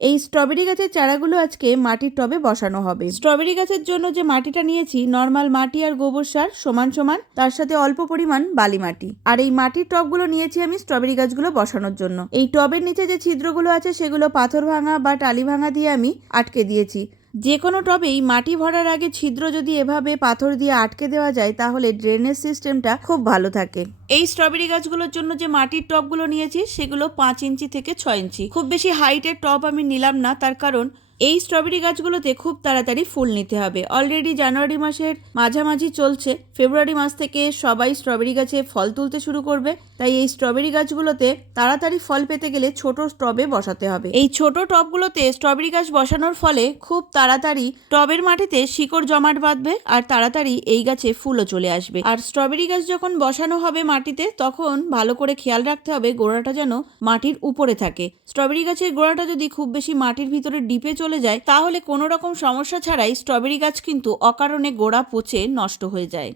এই স্ট্রবেরি গাছের চারাগুলো আজকে মাটির টবে বসানো হবে। স্ট্রবেরি গাছের জন্য যে মাটিটা নিয়েছি, নর্মাল মাটি আর গোবর সার সমান সমান, তার সাথে অল্প পরিমাণ বালি মাটি। আর এই মাটির টবগুলো নিয়েছি আমি স্ট্রবেরি গাছগুলো বসানোর জন্য। এই টবের নিচে যে ছিদ্রগুলো আছে, সেগুলো পাথর ভাঙা বা টালি ভাঙা দিয়ে আমি আটকে দিয়েছি। যে কোনো টবেই মাটি ভরার আগে ছিদ্র যদি এভাবে পাথর দিয়ে আটকে দেওয়া যায়, তাহলে ড্রেনেজ সিস্টেমটা খুব ভালো থাকে। এই স্ট্রবেরি গাছগুলোর জন্য যে মাটির টবগুলো নিয়েছি, সেগুলো পাঁচ ইঞ্চি থেকে ছয় ইঞ্চি। খুব বেশি হাইটের টব আমি নিলাম না, তার কারণ এই স্ট্রবেরি গাছগুলোতে খুব তাড়াতাড়ি ফুল নিতে হবে। অলরেডি জানুয়ারি মাসের মাঝামাঝি চলছে। ফেব্রুয়ারি মাস থেকে সবাই স্ট্রবেরি গাছে ফল তুলতে শুরু করবে। তাই এই স্ট্রবেরি গাছগুলোতে তাড়াতাড়ি ফল পেতে গেলে ছোট টবে বসাতে হবে। এই ছোট টবগুলোতে স্ট্রবেরি গাছ বসানোর ফলে খুব তাড়াতাড়ি টবের মাটিতে শিকড় জমাট বাঁধবে আর তাড়াতাড়ি এই গাছে ফুলও চলে আসবে। আর স্ট্রবেরি গাছ যখন বসানো হবে মাটিতে, তখন ভালো করে খেয়াল রাখতে হবে গোড়াটা যেন মাটির উপরে থাকে। স্ট্রবেরি গাছের গোড়াটা যদি খুব বেশি মাটির ভিতরে ডিপে চলে যায়, তাহলে কোনো রকম সমস্যা ছাড়াই স্ট্রবেরি গাছ কিন্তু অকারণে গোড়া পচে নষ্ট হয়ে যায়।